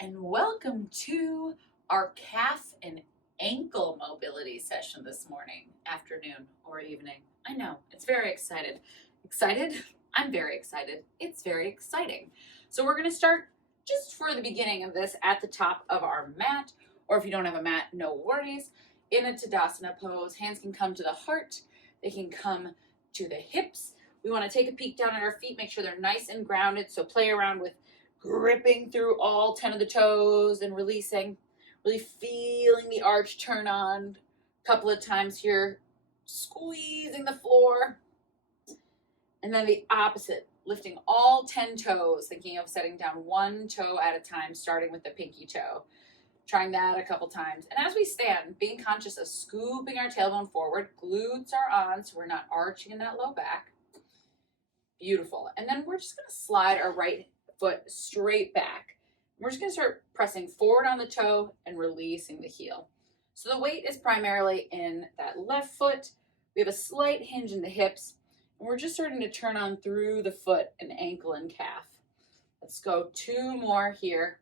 and welcome to our calf and ankle mobility session this morning, afternoon, or evening. I know, it's very excited. Excited? I'm very excited. It's very exciting. So we're going to start just for the beginning of this at the top of our mat, or if you don't have a mat, no worries. In a Tadasana pose, hands can come to the heart, they can come to the hips. We want to take a peek down at our feet, make sure they're nice and grounded, so play around with gripping through all 10 of the toes and releasing, really feeling the arch turn on a couple of times here, squeezing the floor. And then the opposite, lifting all 10 toes, thinking of setting down one toe at a time, starting with the pinky toe. Trying that a couple times. And as we stand, being conscious of scooping our tailbone forward, glutes are on, so we're not arching in that low back. Beautiful. And then we're just going to slide our right foot straight back. We're just going to start pressing forward on the toe and releasing the heel. So the weight is primarily in that left foot. We have a slight hinge in the hips, and we're just starting to turn on through the foot and ankle and calf. Let's go 2 more here.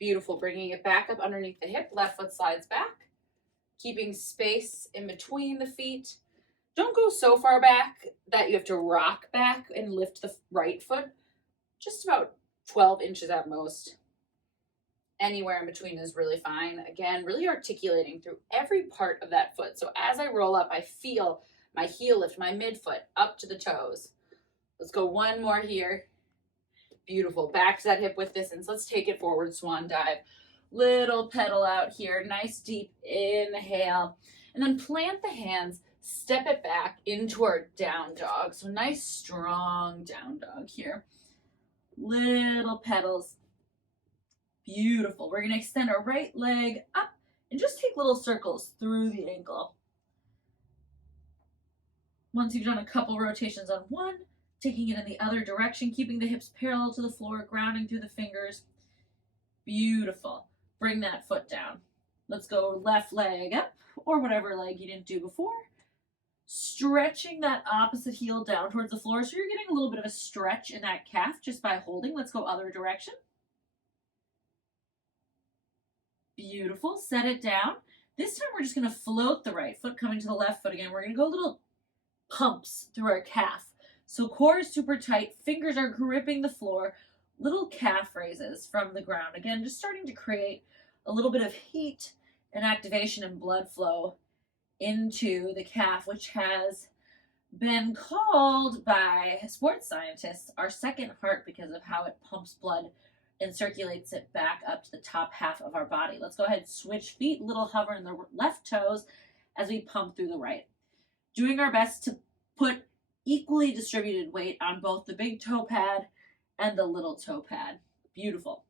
Beautiful. Bringing it back up underneath the hip. Left foot slides back, keeping space in between the feet. Don't go so far back that you have to rock back and lift the right foot. Just about 12 inches at most. Anywhere in between is really fine. Again, really articulating through every part of that foot. So as I roll up, I feel my heel lift, my midfoot up to the toes. Let's go 1 more here. Beautiful. Back to that hip width distance. Let's take it forward, swan dive. Little pedal out here. Nice deep inhale. And then plant the hands. Step it back into our down dog. So nice, strong down dog here. Little pedals. Beautiful. We're going to extend our right leg up and just take little circles through the ankle. Once you've done a couple rotations on one, taking it in the other direction, keeping the hips parallel to the floor, grounding through the fingers. Beautiful. Bring that foot down. Let's go left leg up, or whatever leg you didn't do before. Stretching that opposite heel down towards the floor. So you're getting a little bit of a stretch in that calf just by holding. Let's go other direction. Beautiful. Set it down. This time we're just going to float the right foot, coming to the left foot again. We're going to go little pumps through our calf. So core is super tight. Fingers are gripping the floor. Little calf raises from the ground. Again, just starting to create a little bit of heat and activation and blood flow into the calf, which has been called by sports scientists our second heart because of how it pumps blood and circulates it back up to the top half of our body. Let's go ahead and switch feet, little hover in the left toes as we pump through the right. Doing our best to put equally distributed weight on both the big toe pad and the little toe pad. Beautiful.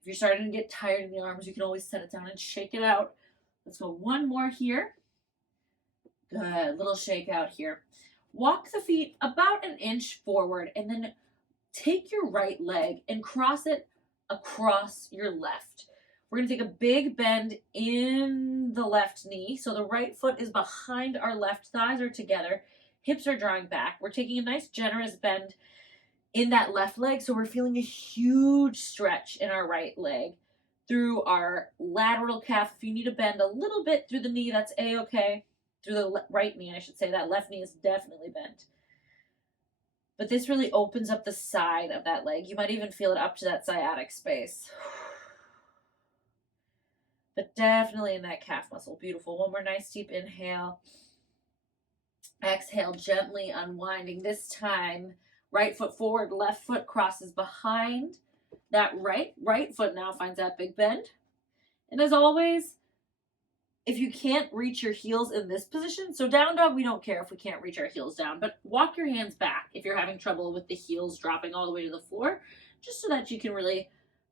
If you're starting to get tired in the arms, you can always set it down and shake it out. Let's go 1 more here. Good. Little shake out here. Walk the feet about 1 inch forward and then take your right leg and cross it across your left. We're going to take a big bend in the left knee. So the right foot is behind our left, thighs are together, hips are drawing back. We're taking a nice generous bend in that left leg. So we're feeling a huge stretch in our right leg. Through our lateral calf. If you need to bend a little bit through the knee, that's a-okay. Through the right knee, I should say. That left knee is definitely bent. But this really opens up the side of that leg. You might even feel it up to that sciatic space. But definitely in that calf muscle. Beautiful. 1 more nice deep inhale. Exhale, gently unwinding. This time, right foot forward, left foot crosses behind. That right foot now finds that big bend. And as always, if you can't reach your heels in this position, so down dog, we don't care if we can't reach our heels down, but walk your hands back if you're having trouble with the heels dropping all the way to the floor, just so that you can really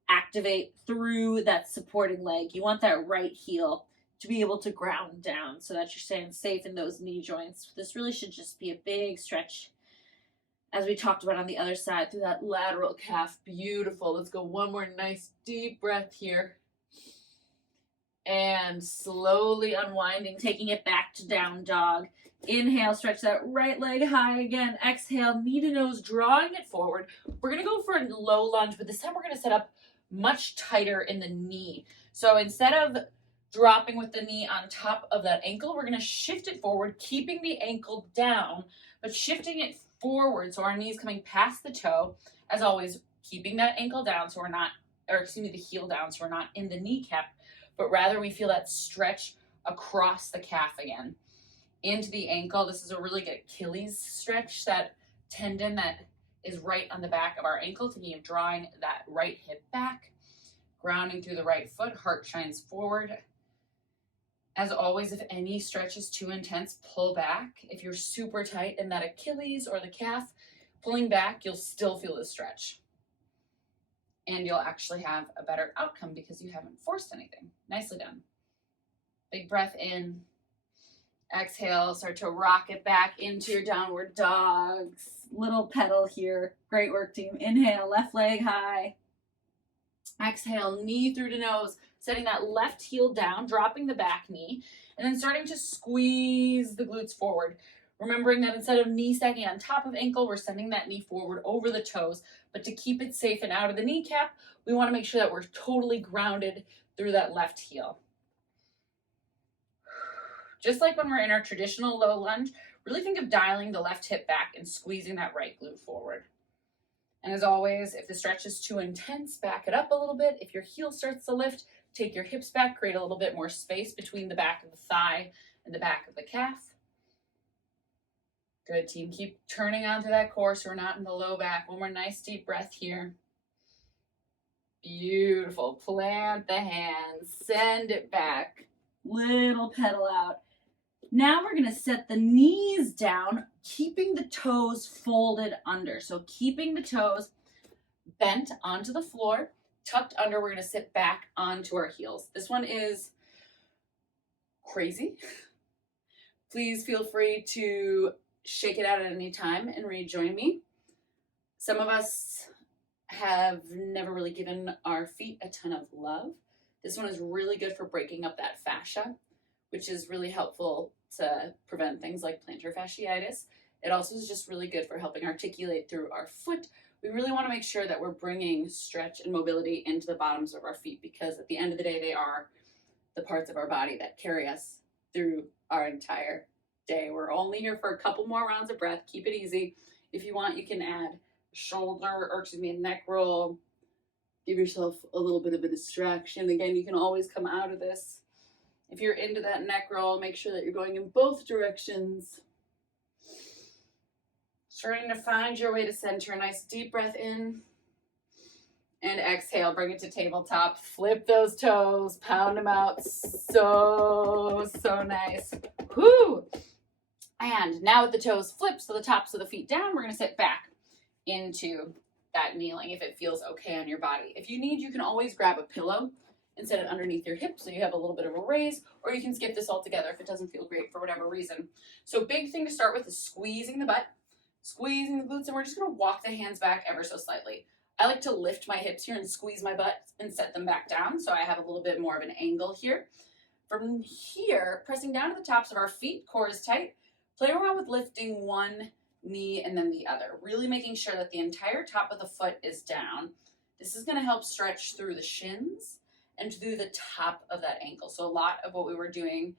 activate through that supporting leg. You want that right heel to be able to ground down so that you're staying safe in those knee joints. This really should just be a big stretch, as we talked about on the other side, through that lateral calf. Beautiful. Let's go 1 more nice deep breath here. And slowly unwinding, taking it back to down dog. Inhale, stretch that right leg high again. Exhale, knee to nose, drawing it forward. We're going to go for a low lunge, but this time we're going to set up much tighter in the knee. So instead of dropping with the knee on top of that ankle, we're going to shift it forward, keeping the ankle down, but shifting it forward so our knee is coming past the toe. As always, keeping that ankle down so we're not, or excuse me, the heel down so we're not in the kneecap, but rather we feel that stretch across the calf again. Into the ankle. This is a really good Achilles stretch, that tendon that is right on the back of our ankle, thinking of drawing that right hip back, grounding through the right foot, heart shines forward. As always, if any stretch is too intense, pull back. If you're super tight in that Achilles or the calf, pulling back, you'll still feel the stretch. And you'll actually have a better outcome because you haven't forced anything. Nicely done. Big breath in. Exhale, start to rock it back into your downward dogs. Little pedal here. Great work, team. Inhale, left leg high. Exhale, knee through to nose, setting that left heel down, dropping the back knee, and then starting to squeeze the glutes forward. Remembering that instead of knee stacking on top of ankle, we're sending that knee forward over the toes. But to keep it safe and out of the kneecap, we want to make sure that we're totally grounded through that left heel. Just like when we're in our traditional low lunge, really think of dialing the left hip back and squeezing that right glute forward. And as always, if the stretch is too intense, back it up a little bit. If your heel starts to lift, take your hips back, create a little bit more space between the back of the thigh and the back of the calf. Good, team. Keep turning onto that core so we're not in the low back. One more nice deep breath here. Beautiful. Plant the hands, send it back. Little pedal out. Now we're going to set the knees down, keeping the toes folded under. So keeping the toes bent onto the floor, tucked under. We're going to sit back onto our heels. This one is crazy. Please feel free to shake it out at any time and rejoin me. Some of us have never really given our feet a ton of love. This one is really good for breaking up that fascia, which is really helpful to prevent things like plantar fasciitis. It also is just really good for helping articulate through our foot. We really want to make sure that we're bringing stretch and mobility into the bottoms of our feet, because at the end of the day, they are the parts of our body that carry us through our entire day. We're only here for a couple more rounds of breath. Keep it easy. If you want, you can add a neck roll. Give yourself a little bit of a distraction. Again, you can always come out of this. If you're into that neck roll, make sure that you're going in both directions. Starting to find your way to center. Nice deep breath in. And exhale, bring it to tabletop. Flip those toes, pound them out. So nice. Whoo! And now with the toes flipped, so the tops of the feet down, we're going to sit back into that kneeling if it feels okay on your body. If you need, you can always grab a pillow and set it underneath your hip so you have a little bit of a raise, or you can skip this altogether if it doesn't feel great for whatever reason. So big thing to start with is squeezing the butt, squeezing the glutes, and we're just going to walk the hands back ever so slightly. I like to lift my hips here and squeeze my butt and set them back down, so I have a little bit more of an angle here. From here, pressing down to the tops of our feet, core is tight. Play around with lifting one knee and then the other, really making sure that the entire top of the foot is down. This is going to help stretch through the shins and through the top of that ankle. So a lot of what we were doing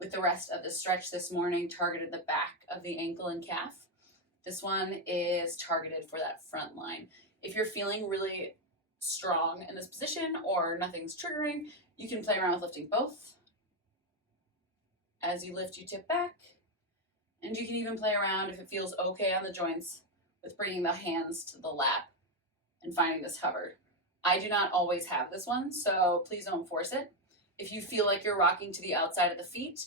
with the rest of the stretch this morning targeted the back of the ankle and calf. This one is targeted for that front line. If you're feeling really strong in this position or nothing's triggering, you can play around with lifting both. As you lift, you tip back. And you can even play around, if it feels okay on the joints, with bringing the hands to the lap and finding this hover. I do not always have this one, so please don't force it. If you feel like you're rocking to the outside of the feet,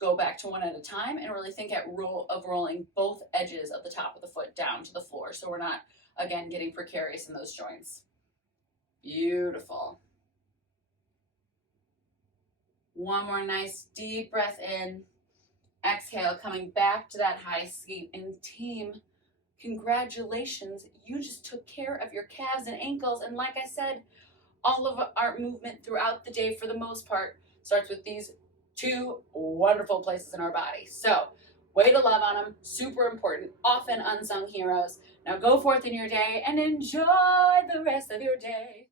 go back to one at a time and really think of rolling both edges of the top of the foot down to the floor, so we're not, again, getting precarious in those joints. Beautiful. One more nice deep breath in. Exhale, coming back to that high seat. And team, congratulations, you just took care of your calves and ankles. And like I said, all of our movement throughout the day, for the most part, starts with these two wonderful places in our body. So Way to love on them. Super important. Often unsung heroes. Now go forth in your day and enjoy the rest of your day.